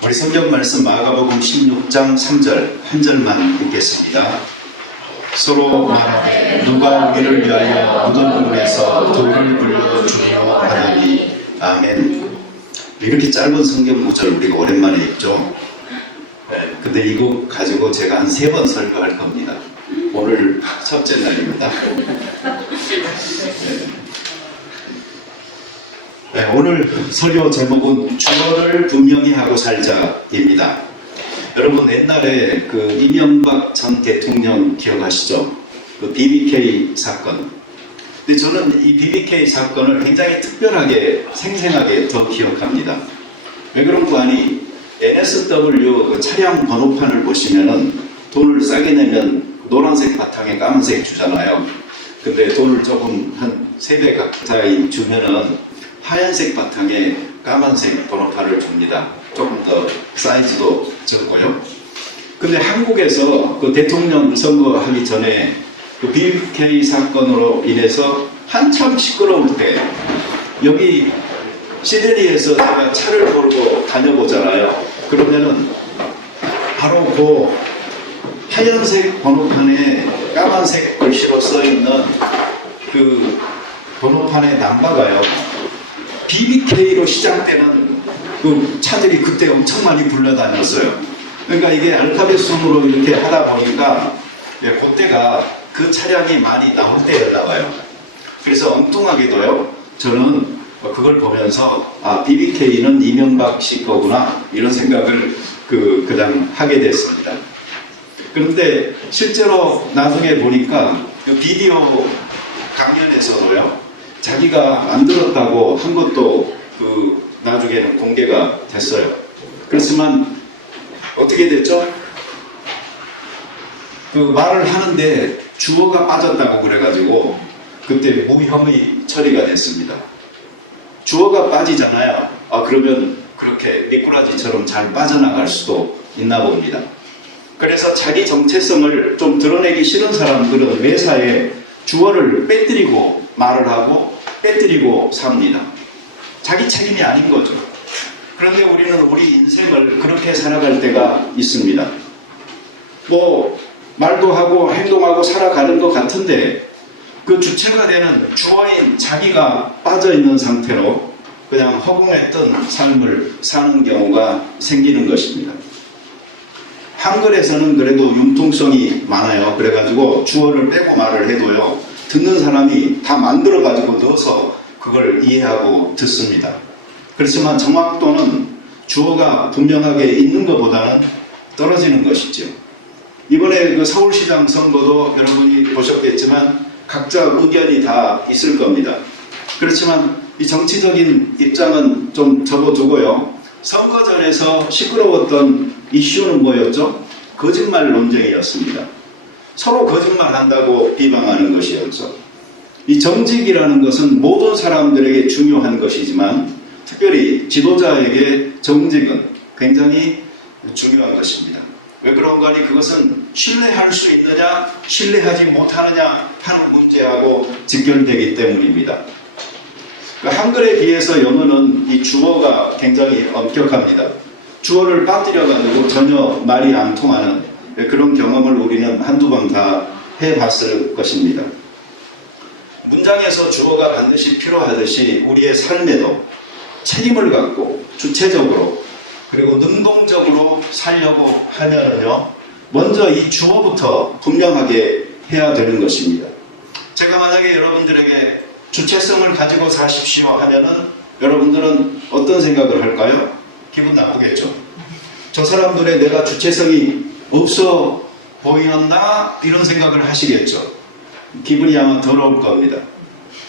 우리 성경 말씀 마가복음 16장 3절 한 절만 읽겠습니다. 서로 말하되 누가 우리를 위하여 무덤굴에서 돌을 굴려 주며 하나니 아멘. 이렇게 짧은 성경 구절 우리가 오랜만에 읽죠. 근데 이거 가지고 제가 한 3번 설교할 겁니다. 오늘 첫째 날입니다. 오늘 설교 제목은 주어를 분명히 하고 살자입니다. 여러분 옛날에 그 이명박 전 대통령 기억하시죠? 그 BBK 사건. 근데 저는 이 BBK 사건을 굉장히 특별하게 생생하게 더 기억합니다. 왜 그런 거 아니? NSW 그 차량 번호판을 보시면은 돈을 싸게 내면 노란색 바탕에 까만색 주잖아요. 근데 돈을 조금 한 3배 가까이 주면은 하얀색 바탕에 까만색 번호판을 줍니다. 조금 더 사이즈도 적고요. 근데 한국에서 그 대통령 선거하기 전에 그 BBK 사건으로 인해서 한참 시끄러울 때 여기 시드니에서 제가 차를 몰고 다녀보잖아요. 그러면은 바로 그 하얀색 번호판에 까만색 글씨로 써있는 그 번호판의 넘버가요. BBK로 시작되는 그 차들이 그때 엄청 많이 불러다녔어요. 그러니까 이게 알파벳 순으로 이렇게 하다 보니까 그때가 그 차량이 많이 나올 때였나 봐요. 그래서 엉뚱하게도요, 저는 그걸 보면서 아, BBK는 이명박 씨 거구나 이런 생각을 그냥 하게 됐습니다. 그런데 실제로 나중에 보니까 그 비디오 강연에서도요, 자기가 만들었다고 한 것도 나중에는 공개가 됐어요. 그렇지만 어떻게 됐죠? 그 말을 하는데 주어가 빠졌다고 그래가지고 그때 무혐의 처리가 됐습니다. 주어가 빠지잖아요. 그러면 그렇게 미꾸라지처럼 잘 빠져나갈 수도 있나 봅니다. 그래서 자기 정체성을 좀 드러내기 싫은 사람들은 매사에 주어를 빼뜨리고 말을 하고 빼뜨리고 삽니다. 자기 책임이 아닌 거죠. 그런데 우리는 우리 인생을 그렇게 살아갈 때가 있습니다. 뭐 말도 하고 행동하고 살아가는 것 같은데 그 주체가 되는 주어인 자기가 빠져있는 상태로 그냥 허공했던 삶을 사는 경우가 생기는 것입니다. 한글에서는 그래도 융통성이 많아요. 그래가지고 주어를 빼고 말을 해도요, 듣는 사람이 다 만들어가지고 넣어서 그걸 이해하고 듣습니다. 그렇지만 정확도는 주어가 분명하게 있는 것보다는 떨어지는 것이죠. 이번에 그 서울시장 선거도 여러분이 보셨겠지만 각자 의견이 다 있을 겁니다. 그렇지만 이 정치적인 입장은 좀 접어두고요. 선거 전에서 시끄러웠던 이슈는 뭐였죠? 거짓말 논쟁이었습니다. 서로 거짓말한다고 비방하는 것이었죠. 이 정직이라는 것은 모든 사람들에게 중요한 것이지만 특별히 지도자에게 정직은 굉장히 중요한 것입니다. 왜 그런가 하니 그것은 신뢰할 수 있느냐 신뢰하지 못하느냐 하는 문제하고 직결되기 때문입니다. 한글에 비해서 영어는 이 주어가 굉장히 엄격합니다. 주어를 빠뜨려가지고 전혀 말이 안 통하는 그런 경험을 우리는 한두 번 다 해봤을 것입니다. 문장에서 주어가 반드시 필요하듯이 우리의 삶에도 책임을 갖고 주체적으로 그리고 능동적으로 살려고 하면요, 먼저 이 주어부터 분명하게 해야 되는 것입니다. 제가 만약에 여러분들에게 주체성을 가지고 사십시오 하면은 여러분들은 어떤 생각을 할까요? 기분 나쁘겠죠. 저 사람들의 내가 주체성이 없어 보이었나? 이런 생각을 하시겠죠. 기분이 아마 더러울 겁니다.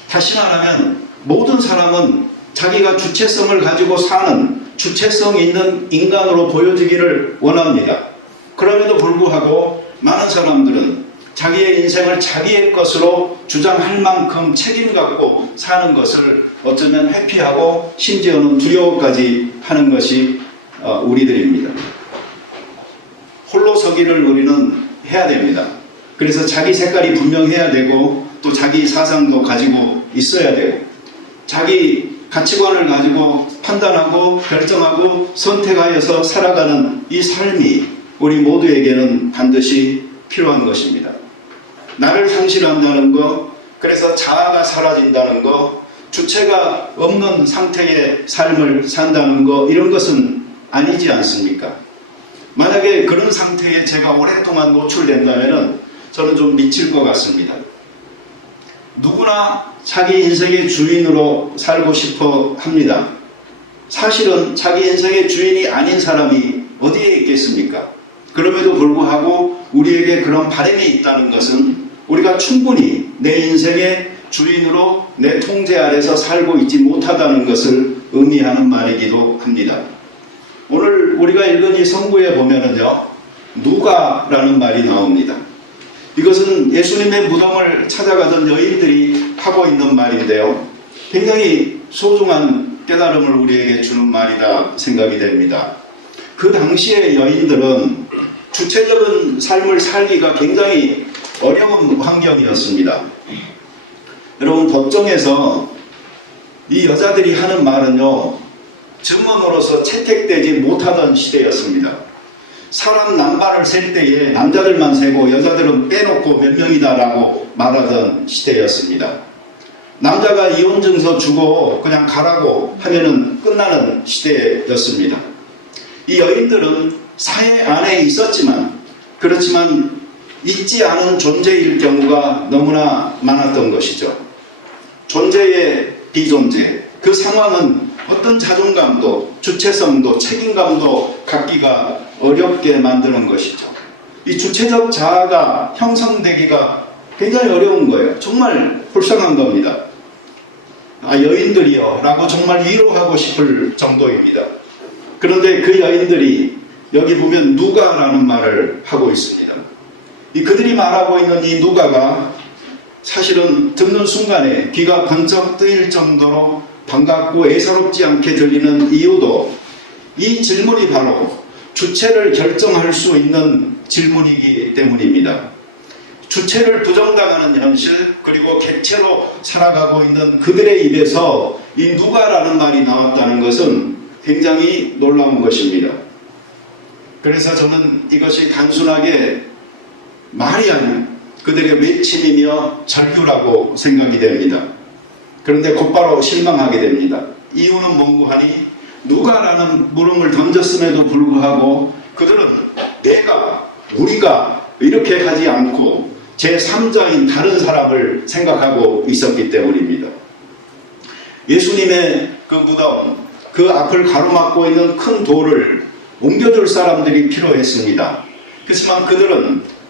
다시 말하면 모든 사람은 자기가 주체성을 가지고 사는 주체성 있는 인간으로 보여지기를 원합니다. 그럼에도 불구하고 많은 사람들은 자기의 인생을 자기의 것으로 주장할 만큼 책임 갖고 사는 것을 어쩌면 회피하고 심지어는 두려워까지 하는 것이 우리들입니다. 홀로 서기를 우리는 해야 됩니다. 그래서 자기 색깔이 분명해야 되고 또 자기 사상도 가지고 있어야 되고 자기 가치관을 가지고 판단하고 결정하고 선택하여서 살아가는 이 삶이 우리 모두에게는 반드시 필요한 것입니다. 나를 상실한다는 것, 그래서 자아가 사라진다는 것, 주체가 없는 상태의 삶을 산다는 것, 이런 것은 아니지 않습니까? 만약에 그런 상태에 제가 오랫동안 노출된다면 저는 좀 미칠 것 같습니다. 누구나 자기 인생의 주인으로 살고 싶어 합니다. 사실은 자기 인생의 주인이 아닌 사람이 어디에 있겠습니까? 그럼에도 불구하고 우리에게 그런 바람이 있다는 것은 우리가 충분히 내 인생의 주인으로 내 통제 아래서 살고 있지 못하다는 것을 의미하는 말이기도 합니다. 오늘 우리가 읽은 이 성구에 보면은요, 누가라는 말이 나옵니다. 이것은 예수님의 무덤을 찾아가던 여인들이 하고 있는 말인데요, 굉장히 소중한 깨달음을 우리에게 주는 말이다 생각이 됩니다. 그 당시의 여인들은 주체적인 삶을 살기가 굉장히 어려운 환경이었습니다. 여러분, 법정에서 이 여자들이 하는 말은요, 증언으로서 채택되지 못하던 시대였습니다. 사람 남발을 셀 때에 남자들만 세고 여자들은 빼놓고 몇 명이다라고 말하던 시대였습니다. 남자가 이혼 증서 주고 그냥 가라고 하면은 끝나는 시대였습니다. 이 여인들은 사회 안에 있었지만, 그렇지만 있지 않은 존재일 경우가 너무나 많았던 것이죠. 존재의 비존재, 그 상황은 어떤 자존감도 주체성도 책임감도 갖기가 어렵게 만드는 것이죠. 이 주체적 자아가 형성되기가 굉장히 어려운 거예요. 정말 불쌍한 겁니다. 아, 여인들이요 라고 정말 위로하고 싶을 정도입니다. 그런데 그 여인들이 여기 보면 누가라는 말을 하고 있습니다. 이 그들이 말하고 있는 이 누가가 사실은 듣는 순간에 귀가 번쩍 뜨일 정도로 반갑고 애사롭지 않게 들리는 이유도, 이 질문이 바로 주체를 결정할 수 있는 질문이기 때문입니다. 주체를 부정당하는 현실, 그리고 객체로 살아가고 있는 그들의 입에서 이 누가라는 말이 나왔다는 것은 굉장히 놀라운 것입니다. 그래서 저는 이것이 단순하게 말이 아닌 그들의 외침이며 절규라고 생각이 됩니다. 그런데 곧바로 실망하게 됩니다. 이유는 뭔고 하니, 누가라는 물음을 던졌음에도 불구하고 그들은 내가, 우리가 이렇게 하지 않고 제3자인 다른 사람을 생각하고 있었기 때문입니다. 예수님의 그 무덤, 그 앞을 가로막고 있는 큰 돌을 옮겨줄 사람들이 필요했습니다. 그렇지만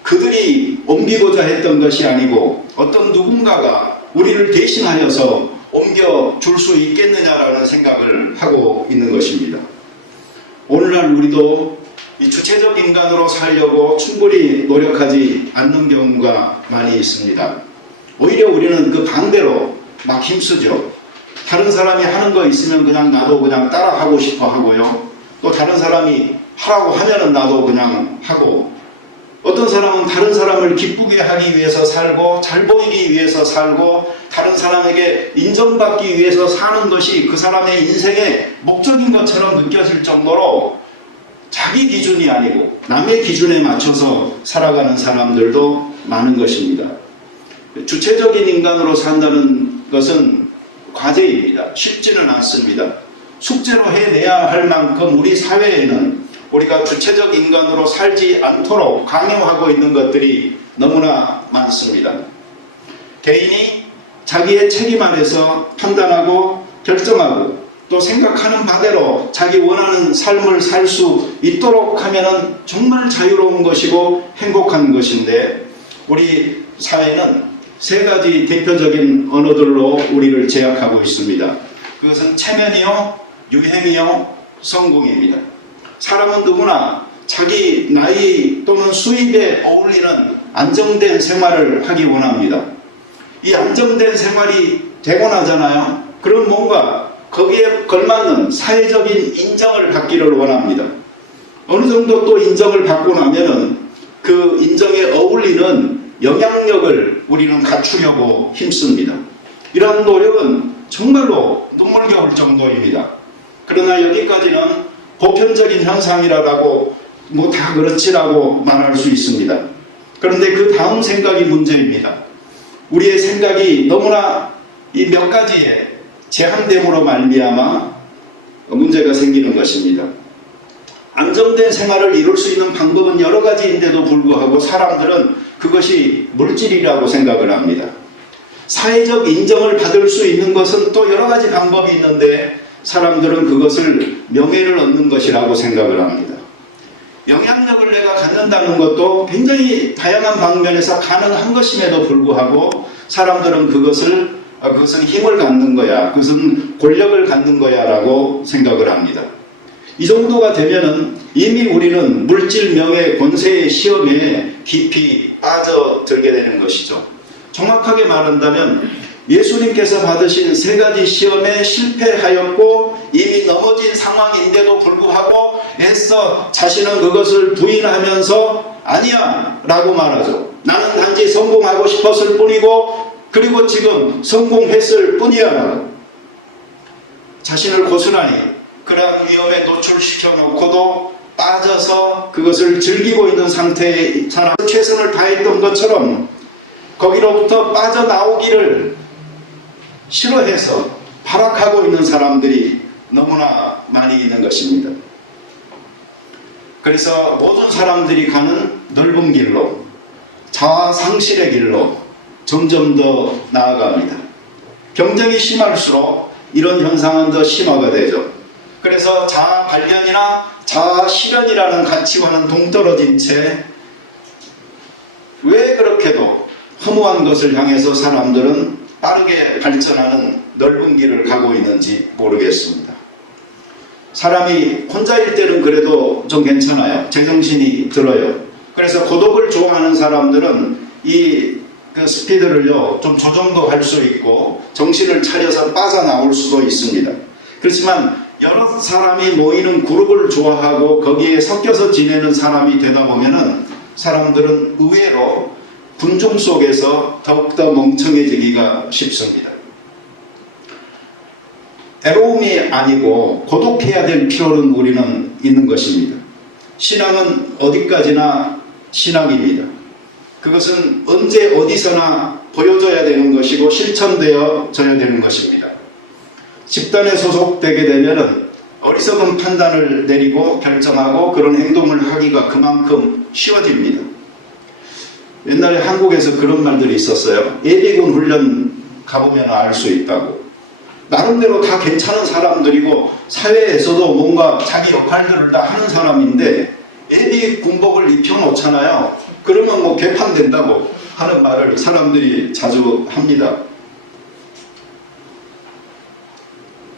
그들이 옮기고자 했던 것이 아니고 어떤 누군가가 우리를 대신하여서 옮겨줄 수 있겠느냐라는 생각을 하고 있는 것입니다. 오늘날 우리도 이 주체적 인간으로 살려고 충분히 노력하지 않는 경우가 많이 있습니다. 오히려 우리는 그 반대로 막 힘쓰죠. 다른 사람이 하는 거 있으면 그냥 나도 그냥 따라하고 싶어 하고요. 또 다른 사람이 하라고 하면은 나도 그냥 하고, 어떤 사람은 다른 사람을 기쁘게 하기 위해서 살고 잘 보이기 위해서 살고 다른 사람에게 인정받기 위해서 사는 것이 그 사람의 인생의 목적인 것처럼 느껴질 정도로 자기 기준이 아니고 남의 기준에 맞춰서 살아가는 사람들도 많은 것입니다. 주체적인 인간으로 산다는 것은 과제입니다. 쉽지는 않습니다. 숙제로 해내야 할 만큼 우리 사회에는 우리가 주체적 인간으로 살지 않도록 강요하고 있는 것들이 너무나 많습니다. 개인이 자기의 책임 아래서 판단하고 결정하고 또 생각하는 바대로 자기 원하는 삶을 살 수 있도록 하면은 정말 자유로운 것이고 행복한 것인데, 우리 사회는 세 가지 대표적인 언어들로 우리를 제약하고 있습니다. 그것은 체면이요, 유행이요, 성공입니다. 사람은 누구나 자기 나이 또는 수입에 어울리는 안정된 생활을 하기 원합니다. 이 안정된 생활이 되고 나잖아요. 그럼 뭔가 거기에 걸맞는 사회적인 인정을 받기를 원합니다. 어느 정도 또 인정을 받고 나면은 그 인정에 어울리는 영향력을 우리는 갖추려고 힘씁니다. 이러한 노력은 정말로 눈물겨울 정도입니다. 그러나 여기까지는 보편적인 현상이라고 뭐 다 그렇지라고 말할 수 있습니다. 그런데 그 다음 생각이 문제입니다. 우리의 생각이 너무나 이 몇 가지의 제한됨으로 말미암아 문제가 생기는 것입니다. 안정된 생활을 이룰 수 있는 방법은 여러 가지인데도 불구하고 사람들은 그것이 물질이라고 생각을 합니다. 사회적 인정을 받을 수 있는 것은 또 여러 가지 방법이 있는데 사람들은 그것을 명예를 얻는 것이라고 생각을 합니다. 영향력을 내가 갖는다는 것도 굉장히 다양한 방면에서 가능한 것임에도 불구하고 사람들은 그것은 힘을 갖는 거야, 그것은 권력을 갖는 거야 라고 생각을 합니다. 이 정도가 되면은 이미 우리는 물질, 명예, 권세의 시험에 깊이 빠져들게 되는 것이죠. 정확하게 말한다면 예수님께서 받으신 세 가지 시험에 실패하였고 이미 넘어진 상황인데도 불구하고 애써 자신은 그것을 부인하면서 아니야 라고 말하죠. 나는 단지 성공하고 싶었을 뿐이고 그리고 지금 성공했을 뿐이야 라고 자신을 고스란히 그러한 위험에 노출시켜 놓고도 빠져서 그것을 즐기고 있는 상태의 사람, 최선을 다했던 것처럼 거기로부터 빠져나오기를 싫어해서 발악하고 있는 사람들이 너무나 많이 있는 것입니다. 그래서 모든 사람들이 가는 넓은 길로, 자아 상실의 길로 점점 더 나아갑니다. 경쟁이 심할수록 이런 현상은 더 심화가 되죠. 그래서 자아 발견이나 자아 실현이라는 가치와는 동떨어진 채 왜 그렇게도 허무한 것을 향해서 사람들은 빠르게 발전하는 넓은 길을 가고 있는지 모르겠습니다. 사람이 혼자일 때는 그래도 좀 괜찮아요. 제정신이 들어요. 그래서 고독을 좋아하는 사람들은 그 스피드를요 좀 조정도 할 수 있고 정신을 차려서 빠져나올 수도 있습니다. 그렇지만 여러 사람이 모이는 그룹을 좋아하고 거기에 섞여서 지내는 사람이 되다 보면은 사람들은 의외로 군중 속에서 더욱더 멍청해지기가 쉽습니다. 애로움이 아니고 고독해야 될 필요는 우리는 있는 것입니다. 신앙은 어디까지나 신앙입니다. 그것은 언제 어디서나 보여져야 되는 것이고 실천되어져야 되는 것입니다. 집단에 소속되게 되면 어리석은 판단을 내리고 결정하고 그런 행동을 하기가 그만큼 쉬워집니다. 옛날에 한국에서 그런 말들이 있었어요. 예비군 훈련 가보면 알 수 있다고. 나름대로 다 괜찮은 사람들이고 사회에서도 뭔가 자기 역할들을 다 하는 사람인데 예비 군복을 입혀놓잖아요. 그러면 뭐 개판된다고 하는 말을 사람들이 자주 합니다.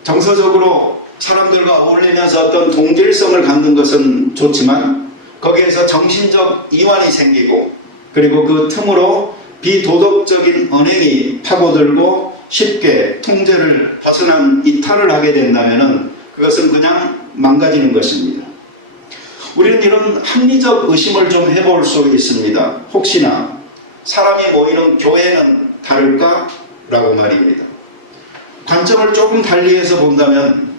정서적으로 사람들과 어울리면서 어떤 동질성을 갖는 것은 좋지만 거기에서 정신적 이완이 생기고 그리고 그 틈으로 비도덕적인 언행이 파고들고 쉽게 통제를 벗어난 이탈을 하게 된다면 그것은 그냥 망가지는 것입니다. 우리는 이런 합리적 의심을 좀 해볼 수 있습니다. 혹시나 사람이 모이는 교회는 다를까? 라고 말입니다. 관점을 조금 달리해서 본다면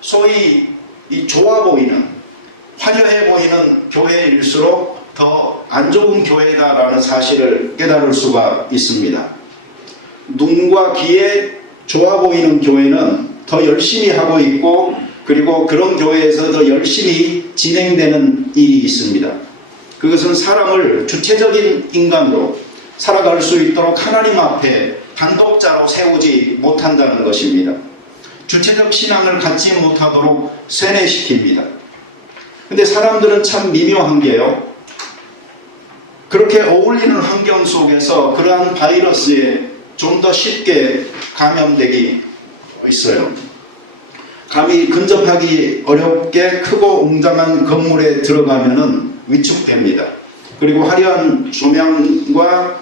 소위 이 좋아 보이는 화려해 보이는 교회일수록 더 안 좋은 교회다라는 사실을 깨달을 수가 있습니다. 눈과 귀에 좋아 보이는 교회는 더 열심히 하고 있고 그리고 그런 교회에서 더 열심히 진행되는 일이 있습니다. 그것은 사람을 주체적인 인간으로 살아갈 수 있도록 하나님 앞에 단독자로 세우지 못한다는 것입니다. 주체적 신앙을 갖지 못하도록 세뇌시킵니다. 근데 사람들은 참 미묘한 게요. 그렇게 어울리는 환경 속에서 그러한 바이러스에 좀 더 쉽게 감염되기 있어요. 감히 근접하기 어렵게 크고 웅장한 건물에 들어가면은 위축됩니다. 그리고 화려한 조명과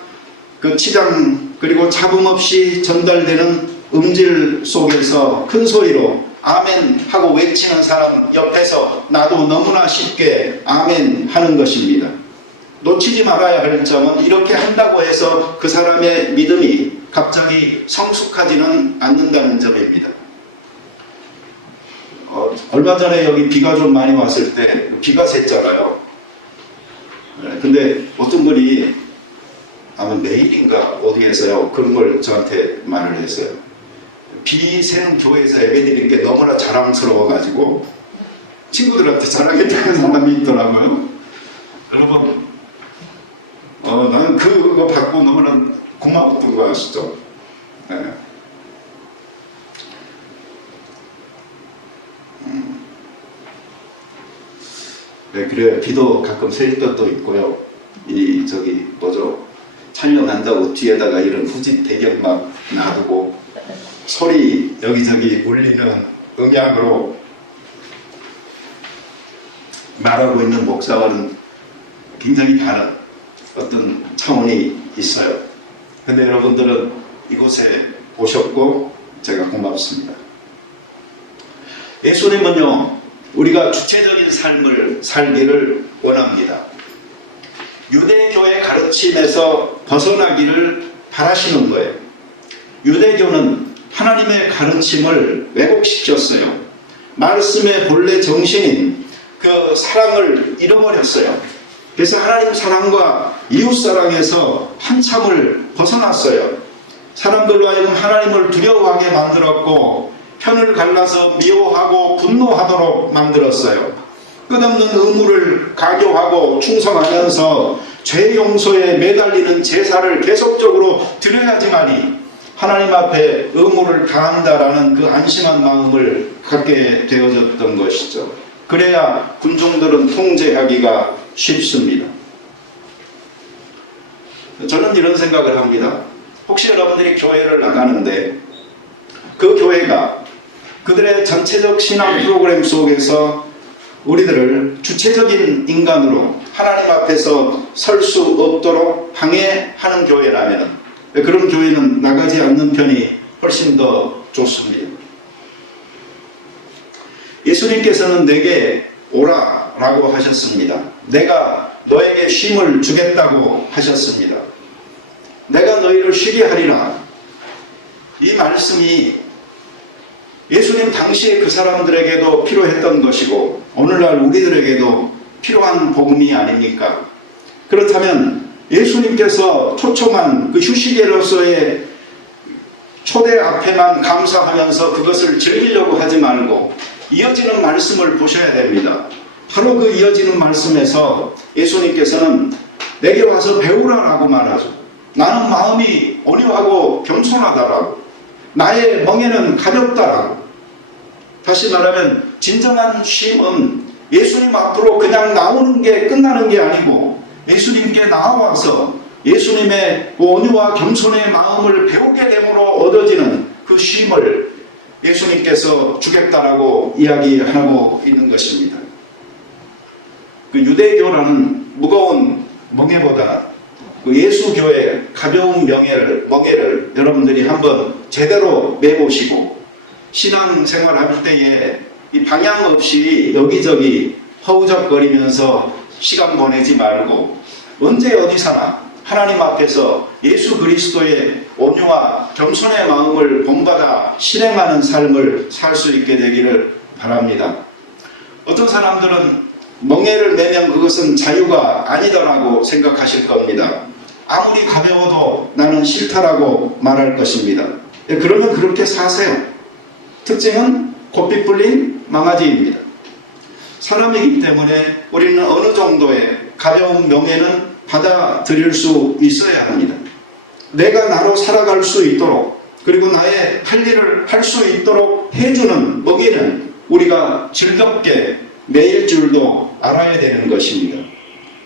그 치장 그리고 잡음 없이 전달되는 음질 속에서 큰 소리로 아멘 하고 외치는 사람 옆에서 나도 너무나 쉽게 아멘 하는 것입니다. 놓치지 말아야 할 점은 이렇게 한다고 해서 그 사람의 믿음이 갑자기 성숙하지는 않는다는 점입니다. 얼마 전에 여기 비가 좀 많이 왔을 때 비가 샜잖아요. 근데 어떤 분이 아마 메일인가 어디에서요 그런 걸 저한테 말을 했어요. 비 새는 교회에서 예배드리는 게 너무나 자랑스러워가지고 친구들한테 자랑했다는 사람이 있더라고요. 여러분, 나는 그거 받고 너무나 고마웠던 거 아시죠? 네. 네, 그래요. 비도 가끔 셀 때도 있고요. 촬영 난다고 뒤에다가 이런 후진 배경막 놔두고 소리 여기저기 울리는 음향으로 말하고 있는 목사와는 굉장히 다른 어떤 차원이 있어요. 근데 여러분들은 이곳에 오셨고 제가 고맙습니다. 예수님은요, 우리가 주체적인 삶을 살기를 원합니다. 유대교의 가르침에서 벗어나기를 바라시는 거예요. 유대교는 하나님의 가르침을 왜곡시켰어요. 말씀의 본래 정신인 그 사랑을 잃어버렸어요. 그래서 하나님 사랑과 이웃 사랑에서 한참을 벗어났어요. 사람들로 하여금 하나님을 두려워하게 만들었고 편을 갈라서 미워하고 분노하도록 만들었어요. 끝없는 의무를 강요하고 충성하면서 죄 용서에 매달리는 제사를 계속적으로 드려야지만이 하나님 앞에 의무를 다한다라는 그 안심한 마음을 갖게 되어졌던 것이죠. 그래야 군중들은 통제하기가 쉽습니다. 저는 이런 생각을 합니다. 혹시 여러분들이 교회를 나가는데 그 교회가 그들의 전체적 신앙 프로그램 속에서 우리들을 주체적인 인간으로 하나님 앞에서 설 수 없도록 방해하는 교회라면 그런 교회는 나가지 않는 편이 훨씬 더 좋습니다. 예수님께서는 내게 오라라고 하셨습니다. 내가 너에게 쉼을 주겠다고 하셨습니다. 내가 너희를 쉬게 하리라. 이 말씀이 예수님 당시에 그 사람들에게도 필요했던 것이고 오늘날 우리들에게도 필요한 복음이 아닙니까? 그렇다면 예수님께서 초청한 그 휴식에로서의 초대 앞에만 감사하면서 그것을 즐기려고 하지 말고 이어지는 말씀을 보셔야 됩니다. 바로 그 이어지는 말씀에서 예수님께서는 내게 와서 배우라라고 말하죠. 나는 마음이 온유하고 겸손하다라고, 나의 멍에는 가볍다라고. 다시 말하면 진정한 쉼은 예수님 앞으로 그냥 나오는 게 끝나는 게 아니고 예수님께 나와서 예수님의 온유와 겸손의 마음을 배우게 됨으로 얻어지는 그 쉼을 예수님께서 주겠다라고 이야기하고 있는 것입니다. 그 유대교라는 무거운 멍에보다 그 예수교의 가벼운 멍에를 여러분들이 한번 제대로 매보시고 신앙생활 할 때에 이 방향 없이 여기저기 허우적거리면서 시간 보내지 말고 언제 어디서나 하나님 앞에서 예수 그리스도의 온유와 겸손의 마음을 본받아 실행하는 삶을 살 수 있게 되기를 바랍니다. 어떤 사람들은 멍에를 매면 그것은 자유가 아니더라고 생각하실 겁니다. 아무리 가벼워도 나는 싫다라고 말할 것입니다. 그러면 그렇게 사세요. 특징은 고삐 뿔린 망아지입니다. 사람이기 때문에 우리는 어느 정도의 가벼운 멍에는 받아들일 수 있어야 합니다. 내가 나로 살아갈 수 있도록 그리고 나의 할 일을 할 수 있도록 해주는 멍에는 우리가 즐겁게 매일 줄도 알아야 되는 것입니다.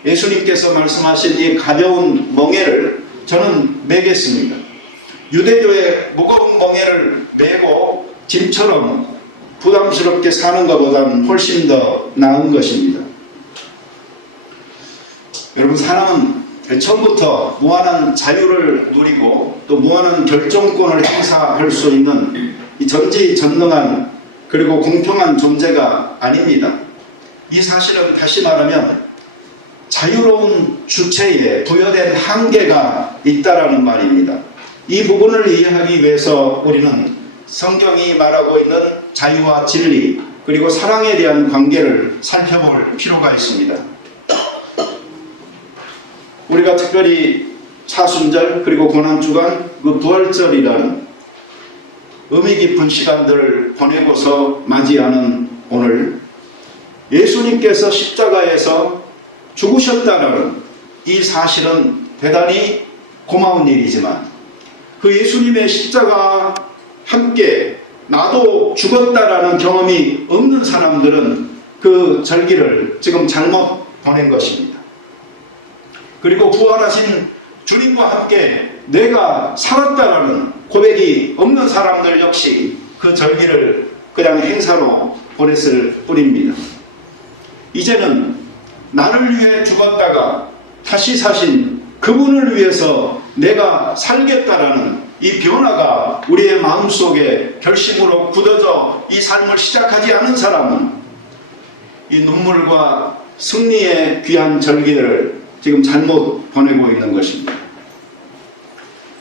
예수님께서 말씀하신 이 가벼운 멍에를 저는 매겠습니다. 유대교의 무거운 멍에를 메고 짐처럼 부담스럽게 사는 것보다는 훨씬 더 나은 것입니다. 여러분, 사람은 처음부터 무한한 자유를 누리고 또 무한한 결정권을 행사할 수 있는 이 전지전능한 그리고 공평한 존재가 아닙니다. 이 사실은 다시 말하면 자유로운 주체에 부여된 한계가 있다라는 말입니다. 이 부분을 이해하기 위해서 우리는 성경이 말하고 있는 자유와 진리 그리고 사랑에 대한 관계를 살펴볼 필요가 있습니다. 우리가 특별히 사순절 그리고 고난주간 그 부활절이라는 의미 깊은 시간들을 보내고서 맞이하는 오늘 예수님께서 십자가에서 죽으셨다는 이 사실은 대단히 고마운 일이지만 그 예수님의 십자가와 함께 나도 죽었다라는 경험이 없는 사람들은 그 절기를 지금 잘못 보낸 것입니다. 그리고 부활하신 주님과 함께 내가 살았다라는 고백이 없는 사람들 역시 그 절기를 그냥 행사로 보냈을 뿐입니다. 이제는 나를 위해 죽었다가 다시 사신 그분을 위해서 내가 살겠다라는 이 변화가 우리의 마음속에 결심으로 굳어져 이 삶을 시작하지 않은 사람은 이 눈물과 승리의 귀한 절기를 지금 잘못 보내고 있는 것입니다.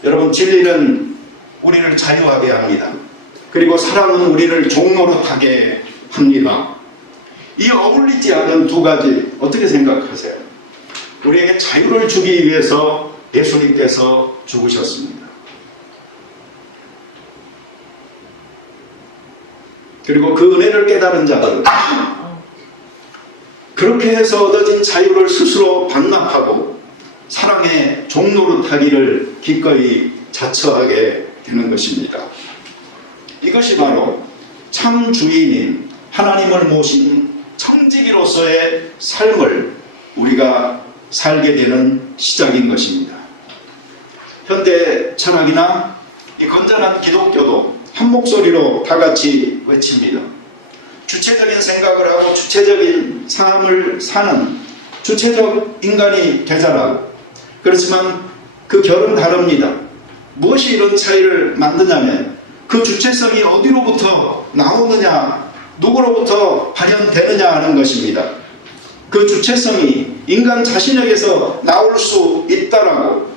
여러분, 진리는 우리를 자유하게 합니다. 그리고 사랑은 우리를 종노릇하게 합니다. 이 어울리지 않는 두 가지 어떻게 생각하세요? 우리에게 자유를 주기 위해서 예수님께서 죽으셨습니다. 그리고 그 은혜를 깨달은 자들은 그렇게 해서 얻어진 자유를 스스로 반납하고 사랑의 종노릇하기를 기꺼이 자처하게 되는 것입니다. 이것이 바로 참 주인인 하나님을 모신 청지기로서의 삶을 우리가 살게 되는 시작인 것입니다. 현대 철학이나 이 건전한 기독교도 한 목소리로 다 같이 외칩니다. 주체적인 생각을 하고 주체적인 삶을 사는 주체적 인간이 되자라고. 그렇지만 그 결은 다릅니다. 무엇이 이런 차이를 만드냐면 그 주체성이 어디로부터 나오느냐, 누구로부터 발현되느냐 하는 것입니다. 그 주체성이 인간 자신에게서 나올 수 있다라고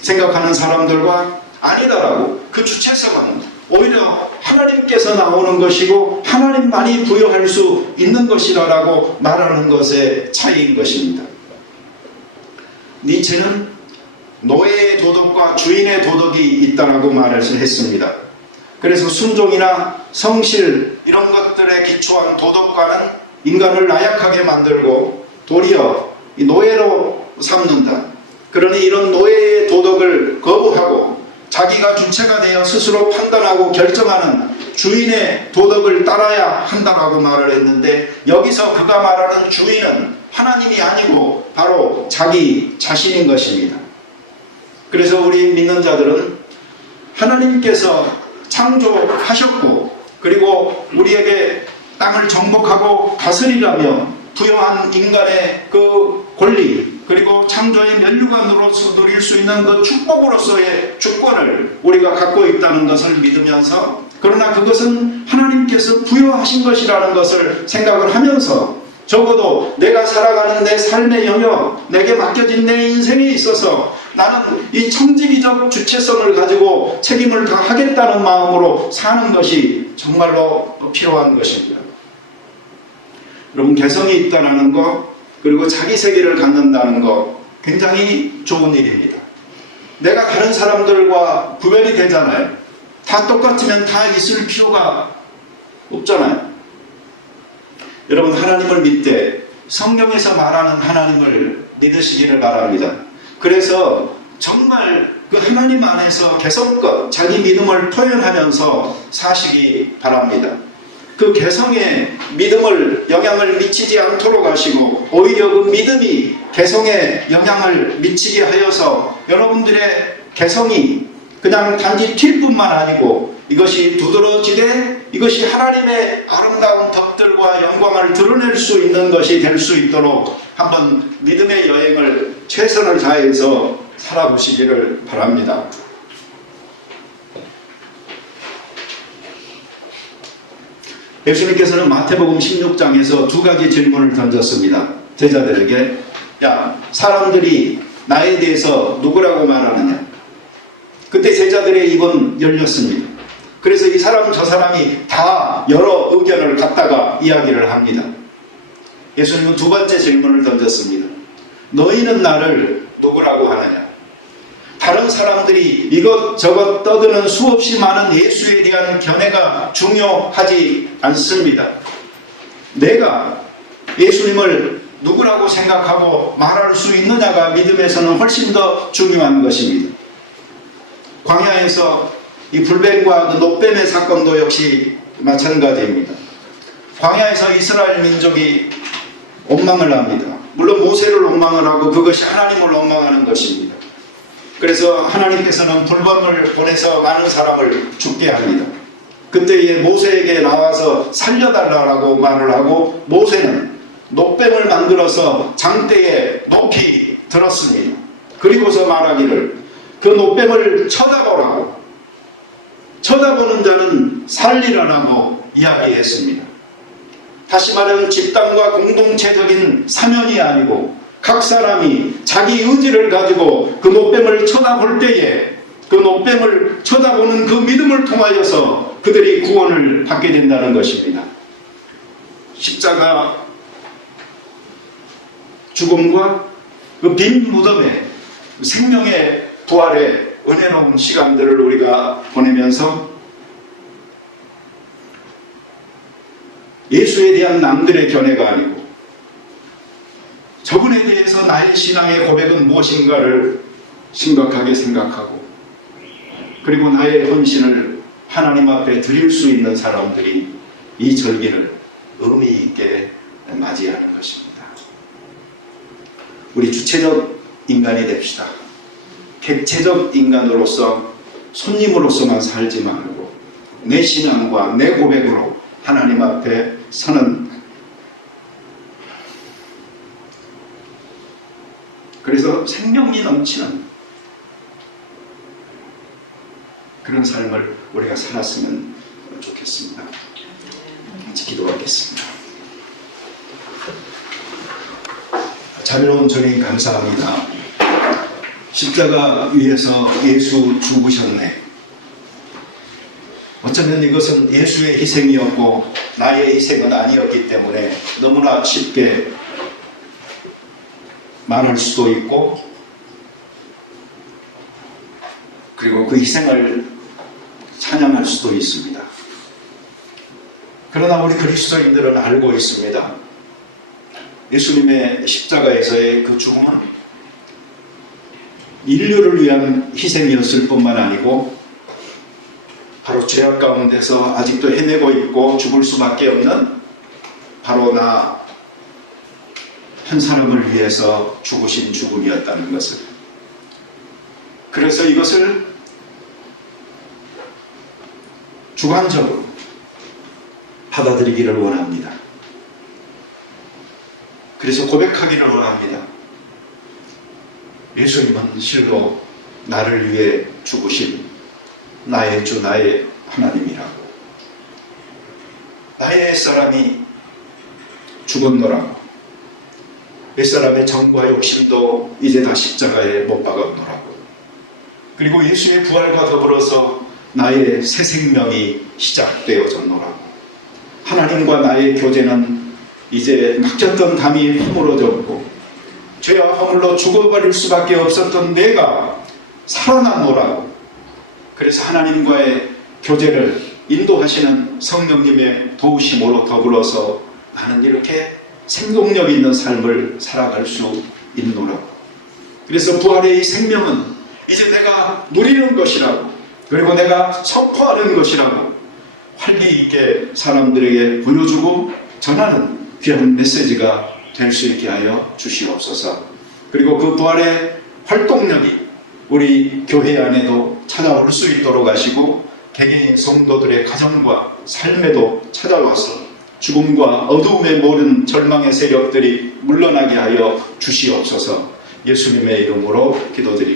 생각하는 사람들과 아니다라고, 그 주체성은 오히려 하나님께서 나오는 것이고 하나님만이 부여할 수 있는 것이라고 말하는 것의 차이인 것입니다. 니체는 노예의 도덕과 주인의 도덕이 있다라고 말을 했습니다. 그래서 순종이나 성실 이런 것들에 기초한 도덕과는 인간을 나약하게 만들고 도리어 노예로 삼는다. 그러니 이런 노예의 도덕을 거부하고 자기가 주체가 되어 스스로 판단하고 결정하는 주인의 도덕을 따라야 한다라고 말을 했는데, 여기서 그가 말하는 주인은 하나님이 아니고 바로 자기 자신인 것입니다. 그래서 우리 믿는 자들은 하나님께서 창조하셨고 그리고 우리에게 땅을 정복하고 다스리라며 부여한 인간의 그 권리, 그리고 창조의 면류가 누릴 수 있는 그 축복으로서의 주권을 우리가 갖고 있다는 것을 믿으면서, 그러나 그것은 하나님께서 부여하신 것이라는 것을 생각을 하면서 적어도 내가 살아가는 내 삶의 영역, 내게 맡겨진 내 인생에 있어서 나는 이 청지기적 주체성을 가지고 책임을 다하겠다는 마음으로 사는 것이 정말로 필요한 것입니다. 여러분, 개성이 있다는 것, 그리고 자기 세계를 갖는다는 것 굉장히 좋은 일입니다. 내가 다른 사람들과 구별이 되잖아요. 다 똑같으면 다 있을 필요가 없잖아요. 여러분, 하나님을 믿되 성경에서 말하는 하나님을 믿으시기를 바랍니다. 그래서 정말 그 하나님 안에서 개성껏 자기 믿음을 표현하면서 사시기 바랍니다. 그 개성에 믿음을 영향을 미치지 않도록 하시고, 오히려 그 믿음이 개성에 영향을 미치게 하여서 여러분들의 개성이 그냥 단지 튈 뿐만 아니고 이것이 두드러지되 이것이 하나님의 아름다운 덕들과 영광을 드러낼 수 있는 것이 될 수 있도록 한번 믿음의 여행을 최선을 다해서 살아보시기를 바랍니다. 예수님께서는 마태복음 16장에서 두 가지 질문을 던졌습니다. 제자들에게, 야, 사람들이 나에 대해서 누구라고 말하느냐? 그때 제자들의 입은 열렸습니다. 그래서 이 사람 저 사람이 다 여러 의견을 갖다가 이야기를 합니다. 예수님은 두 번째 질문을 던졌습니다. 너희는 나를 누구라고 하느냐? 다른 사람들이 이것저것 떠드는 수없이 많은 예수에 대한 견해가 중요하지 않습니다. 내가 예수님을 누구라고 생각하고 말할 수 있느냐가 믿음에서는 훨씬 더 중요한 것입니다. 광야에서 이 불뱀과 그 노뱀의 사건도 역시 마찬가지입니다. 광야에서 이스라엘 민족이 원망을 합니다. 물론 모세를 원망을 하고 그것이 하나님을 원망하는 것입니다. 그래서 하나님께서는 불뱀을 보내서 많은 사람을 죽게 합니다. 그때에 모세에게 나와서 살려달라고 말을 하고 모세는 노뱀을 만들어서 장대에 높이 들었습니다. 그리고서 말하기를 그 노뱀을 쳐다보라고, 쳐다보는 자는 살리라라고 이야기했습니다. 다시 말하면 집단과 공동체적인 사명이 아니고 각 사람이 자기 의지를 가지고 그 노뱀을 쳐다볼 때에 그 노뱀을 쳐다보는 그 믿음을 통하여서 그들이 구원을 받게 된다는 것입니다. 십자가 죽음과 그 빈 무덤의 생명의 부활의 은혜로운 시간들을 우리가 보내면서 예수에 대한 남들의 견해가 아니고 저분에 대해서 나의 신앙의 고백은 무엇인가를 심각하게 생각하고 그리고 나의 헌신을 하나님 앞에 드릴 수 있는 사람들이 이 절기를 의미 있게 맞이하는 것입니다. 우리 주체적 인간이 됩시다. 객체적 인간으로서 손님으로서만 살지 말고 내 신앙과 내 고백으로 하나님 앞에 서는, 그래서 생명이 넘치는 그런 삶을 우리가 살았으면 좋겠습니다. 같이 기도하겠습니다. 자비로운 주님 감사합니다. 십자가 위에서 예수 죽으셨네. 어쩌면 이것은 예수의 희생이었고 나의 희생은 아니었기 때문에 너무나 쉽게 말할 수도 있고 그리고 그 희생을 찬양할 수도 있습니다. 그러나 우리 그리스도인들은 알고 있습니다. 예수님의 십자가에서의 그 죽음은 인류를 위한 희생이었을 뿐만 아니고 바로 죄악 가운데서 아직도 헤매고 있고 죽을 수밖에 없는 바로 나 한 사람을 위해서 죽으신 죽음이었다는 것을, 그래서 이것을 주관적으로 받아들이기를 원합니다. 그래서 고백하기를 원합니다. 예수님은 실로 나를 위해 죽으신 나의 주, 나의 하나님이라고. 나의 옛사람이 죽었노라고. 옛사람의 정과 욕심도 이제 다 십자가에 못 박았노라고. 그리고 예수의 부활과 더불어서 나의 새 생명이 시작되어졌노라고. 하나님과 나의 교제는 이제 막혔던 담이 허물어졌고 죄와 허물로 죽어버릴 수밖에 없었던 내가 살아났노라고. 그래서 하나님과의 교제를 인도하시는 성령님의 도우심으로 더불어서 나는 이렇게 생동력 있는 삶을 살아갈 수 있노라고. 그래서 부활의 이 생명은 이제 내가 누리는 것이라고, 그리고 내가 선포하는 것이라고 활기 있게 사람들에게 보여주고 전하는 귀한 메시지가 될 수 있게 하여 주시옵소서. 그리고 그 부활의 활동력이 우리 교회 안에도 찾아올 수 있도록 하시고 개개인 성도들의 가정과 삶에도 찾아와서 죽음과 어두움에 모른 절망의 세력들이 물러나게 하여 주시옵소서. 예수님의 이름으로 기도드립니다.